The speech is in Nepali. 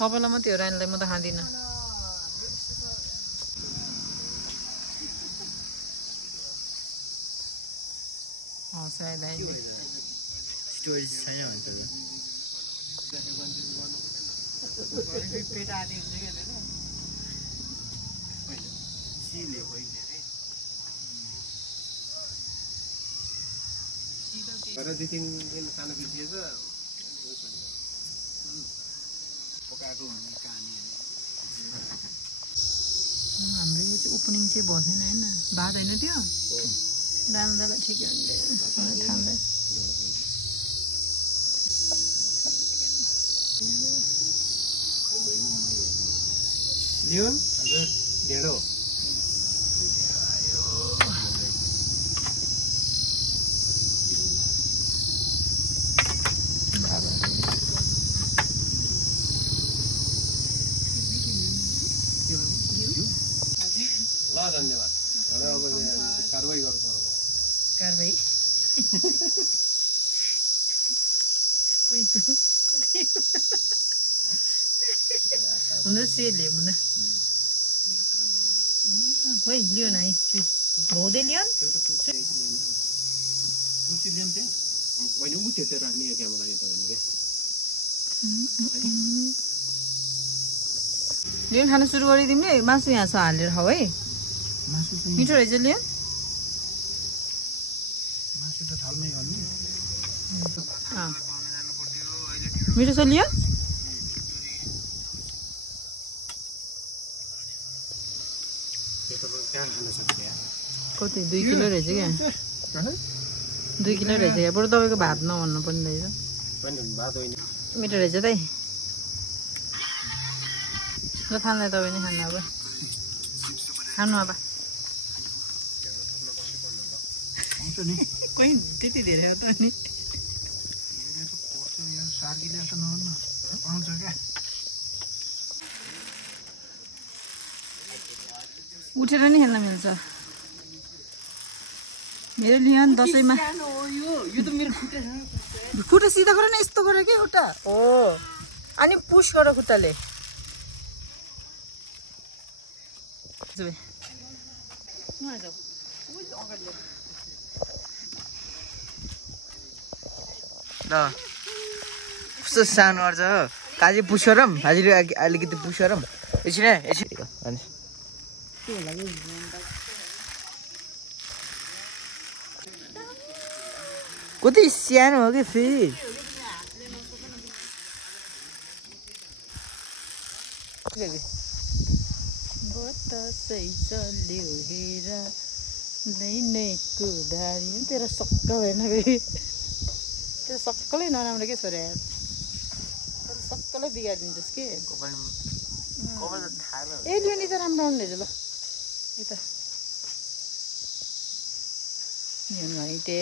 तपाईँलाई मात्रै हो रानीलाई म त खाँदिनँ सायद अहिले स्टोरेज छैन भन्छ पेट आदि हुन्छ क्या तर 2-3 दिन खान बिर्सिएछ पकाएको हुने कहानी हाम्रो यो चाहिँ ओपनिङ चाहिँ भयो छैन होइन भात होइन त्यो दाल दाल ठिकै हुन्थ्यो खाँदै लियोन हजुर ढेडो ल धन्यवाद अब कारवाही गर्छु अब कारवाही हुँदा सेले मुना खोइ लियो न है भाउँदै लियो लियोन खान सुरु गरिदिउँ नि मासु यहाँ छ हालेर खाऊ है मिठो रहेछ लियोन मिठो छ लियोन कति 2 किलो रहेछ क्या 2 किलो रहेछ क्या बरु तपाईँको भात नभन्नु पर्ने रहेछ मिठो रहेछ त ल खाँदा तपाईँ नै खानु अब खानु अब कोही त्यति धेरै हो त अनि उठेर नि खेल्न मिल्छ मेरो लियोन दसैँमा खुट्टा सिधा गर न यस्तो गर के खुट्टा हो अनि पुस गर खुट्टाले ल कस्तो सानो गर्छ हो काजी पुसरम हाजिर अलिकति पुसरम एकछिन कति सानो हो कि फेरि बतासै चल्यो हेर नैको धारी तेरो सक्क भएन फेरि तेरो सक्कलै नराम्रो के छोरा सक्कलै बिगारिदिन्छस् के ए लियो नि त राम्रो आउनु रहेछ ल यता घाइटे